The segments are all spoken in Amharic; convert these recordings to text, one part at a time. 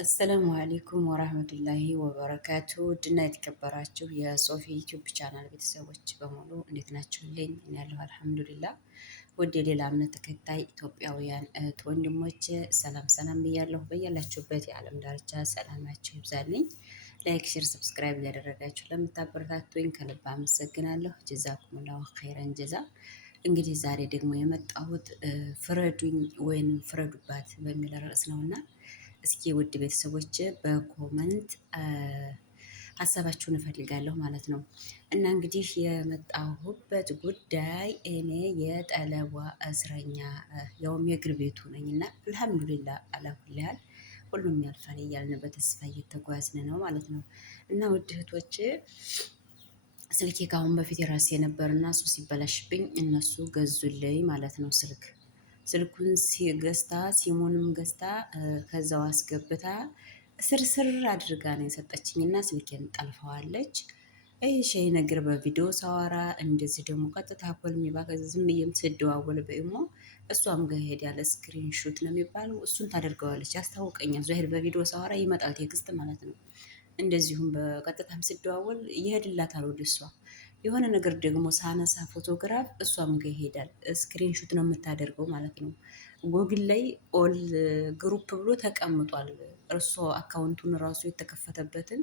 አሰላሙ አለይኩም ወራህመቱላሂ ወበረካቱ ድና የተከበራችሁ የሶፊ ዩቲዩብ ቻናል ቤተሰቦች በሙሉ እንዴት ናችሁልኝ? እኔ ያለሁ አልሐምዱሊላህ። ውድ የሌላ እምነት ተከታይ ኢትዮጵያውያን እህት ወንድሞች ሰላም ሰላም ብያለሁ። በያላችሁበት የዓለም ዳርቻ ሰላማችሁ ይብዛልኝ። ላይክ፣ ሼር፣ ሰብስክራይብ እያደረጋችሁ ለምታበረታቱኝ ከልብ አመሰግናለሁ። ጀዛኩሙላሁ ኸይረን ጀዛ። እንግዲህ ዛሬ ደግሞ የመጣሁት ፍረዱኝ ወይንም ፍረዱባት በሚል ርዕስ ነውና እስኪ ውድ ቤተሰቦች በኮመንት ሀሳባችሁን እፈልጋለሁ ማለት ነው። እና እንግዲህ የመጣሁበት ጉዳይ እኔ የጠለቧ እስረኛ ያውም የእግር ቤቱ ነኝ እና አልሐምዱሊላ አላኩልያል ሁሉም ያልፋል እያልን በተስፋ እየተጓዝን ነው ማለት ነው። እና ውድ እህቶች ስልኬ ከአሁን በፊት የራሴ ነበርና እሱ ሲበላሽብኝ እነሱ ገዙልኝ ማለት ነው። ስልኩን ገዝታ ሲሙንም ገዝታ ከዛው አስገብታ ስርስር አድርጋ ነው የሰጠችኝ እና ስልኬን ጠልፈዋለች። ይሄ ነገር በቪዲዮ ሳወራ እንደዚህ ደግሞ ቀጥታ ኮል የሚባል ዝም ብዬም ስደዋወል በኢሞ እሷም ጋር ሄድ ያለ ስክሪን ሹት ነው የሚባለው እሱን ታደርገዋለች። ያስታውቀኛል ዛሄድ በቪዲዮ ሳወራ ይመጣል ቴክስት ማለት ነው። እንደዚሁም በቀጥታም ስደዋወል ይሄድላታል ወደ እሷ። የሆነ ነገር ደግሞ ሳነሳ ፎቶግራፍ እሷም ጋር ይሄዳል። ስክሪን ሹት ነው የምታደርገው ማለት ነው። ጎግል ላይ ኦል ግሩፕ ብሎ ተቀምጧል። እርሶ አካውንቱን ራሱ የተከፈተበትን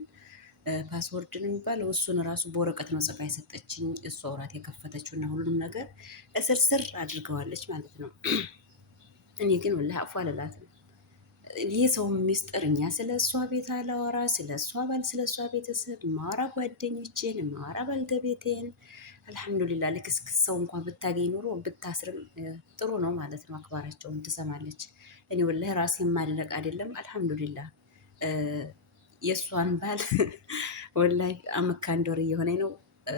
ፓስወርድ ነው የሚባለው እሱን ራሱ በወረቀት ነው ጽፋ የሰጠችኝ እሷ ወራት የከፈተችው እና ሁሉም ነገር እስርስር አድርገዋለች ማለት ነው። እኔ ግን ወላሂ አፏ አልላትም። ይህ ሰው ሚስጥር እኛ ስለ እሷ ቤት አላወራ፣ ስለ እሷ ባል፣ ስለ እሷ ቤተሰብ ማወራ፣ ጓደኞቼን ማወራ፣ ባልተቤቴን አልሐምዱሊላ። ልክስክስ ሰው እንኳን ብታገኝ ኑሮ ብታስርም ጥሩ ነው ማለት ነው። አክባራቸውን ትሰማለች። እኔ ወላሂ ራሴ ማድነቅ አይደለም አልሐምዱሊላ። የእሷን ባል ወላሂ አመካ እንደወር እየሆነ ነው።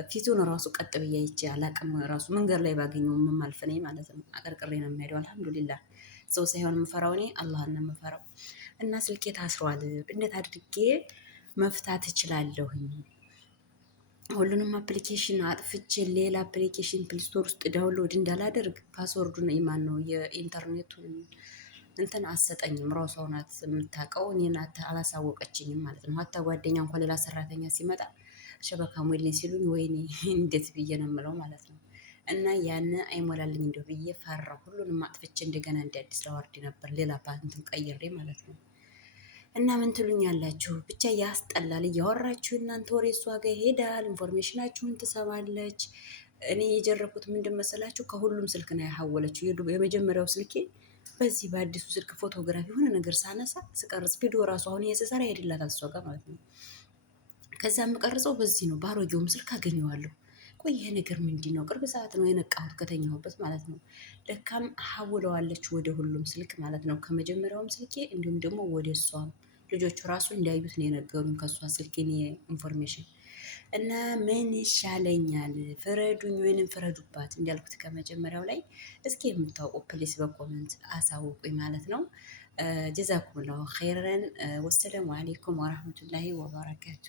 ፊቱን ራሱ ቀጥ ብዬ አይቼ አላቅም። ራሱ መንገድ ላይ ባገኘው የማልፍ ነኝ ማለት ነው። አቀርቅሬ ነው የሚሄደው አልሐምዱሊላ። ሰው ሳይሆን የምፈራው እኔ አላህን ነው የምፈራው። እና ስልኬ ታስሯል። እንዴት አድርጌ መፍታት እችላለሁኝ? ሁሉንም አፕሊኬሽን አጥፍቼ ሌላ አፕሊኬሽን ፕሌስቶር ውስጥ ዳውንሎድ እንዳላደርግ ፓስወርዱን ኢማን ነው የኢንተርኔቱን እንትን አሰጠኝም። ራሷ ናት የምታውቀው፣ እኔ ናት አላሳወቀችኝም ማለት ነው። ሀታ ጓደኛ እንኳን ሌላ ሰራተኛ ሲመጣ ሸበካ ሞልኝ ሲሉኝ ወይኔ እንዴት ብዬ ነው የምለው ማለት ነው። እና ያን አይሞላልኝ እንደው ብዬ ፈራሁ። ሁሉንም አጥፍቼ እንደገና እንደ አዲስ ላወርድ ነበር ሌላ ፓንትን ቀይሬ ማለት ነው። እና ምን ትሉኝ ያላችሁ ብቻ ያስጠላል። እያወራችሁ እናንተ ወሬ እሷ ጋር ይሄዳል፣ ኢንፎርሜሽናችሁን ትሰማለች። እኔ የጀረኩት ምንድን መሰላችሁ? ከሁሉም ስልክ ነው ያሐወለችው። የመጀመሪያው ስልኬ በዚህ በአዲሱ ስልክ ፎቶግራፊ የሆነ ነገር ሳነሳ ስቀርጽ ቪዲዮ ራሱ አሁን የስሰራ ይሄድላታል እሷ ጋር ማለት ነው። ከዛ የምቀርጸው በዚህ ነው። በአሮጌውም ስልክ አገኘዋለሁ። ቆይ ይሄ ነገር ምንድን ነው? ቅርብ ሰዓት ነው የነቃሁት ከተኛሁበት ማለት ነው። ለካም ሐውለዋለች ወደ ሁሉም ስልክ ማለት ነው። ከመጀመሪያውም ስልኬ እንዲሁም ደግሞ ወደ እሷም ልጆቹ ራሱ እንዲያዩት ነው የነገሩኝ ከእሷ ስልኬን ኢንፎርሜሽን። እና ምን ይሻለኛል? ፍረዱኝ ወይንም ፍረዱባት እንዳልኩት ከመጀመሪያው ላይ። እስኪ የምታውቁ ፕሊስ በኮመንት አሳውቁኝ ማለት ነው። ጀዛኩሙላሁ ኸይረን። ወሰላሙ አሌይኩም ወረህመቱላሂ ወበረካቱ።